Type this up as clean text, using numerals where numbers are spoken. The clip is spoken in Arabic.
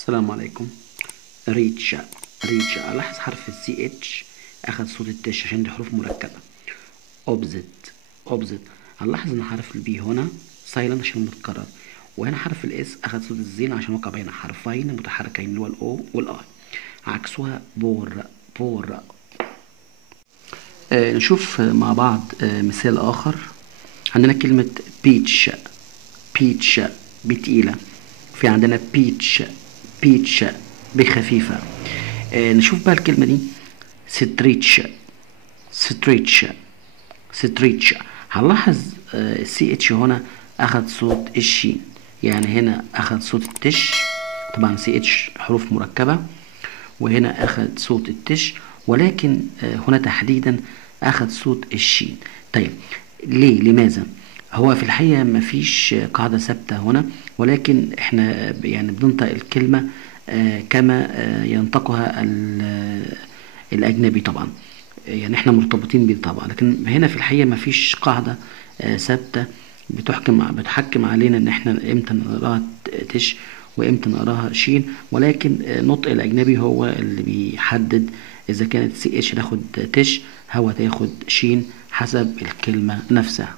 السلام عليكم. ريتشا. ريتشا، ألاحظ حرف السي اتش أخد صوت التش عشان دي حروف مركبة. اوبزيت. اوبزيت. هنلاحظ إن حرف البي هنا سايلنت عشان متكرر، وهنا حرف الاس أخد صوت الزين عشان وقع بين حرفين متحركين اللي هو الأو والآي. عكسها بور. بور. نشوف مع بعض مثال آخر. عندنا كلمة بيتش. بيتش بتقيلة. في عندنا بيتش. بيتش بخفيفة. نشوف بقى الكلمة دي. ستريتش. ستريتش. ستريتش. هنلاحظ السي اتش هنا اخد صوت الشين، يعني هنا اخد صوت التش. طبعا سي اتش حروف مركبة، وهنا اخد صوت التش، ولكن هنا تحديدا اخد صوت الشين. طيب ليه؟ لماذا؟ هو في الحقيقة مفيش قاعدة ثابتة هنا، ولكن احنا يعني بننطق الكلمة كما ينطقها الأجنبي طبعا. يعني احنا مرتبطين بيه طبعا، لكن هنا في الحقيقة مفيش قاعدة ثابتة بتحكم علينا ان احنا امتى نقراها تش وامتى نقراها شين، ولكن نطق الأجنبي هو اللي بيحدد إذا كانت سي اتش تاخد تش أو تاخد شين حسب الكلمة نفسها.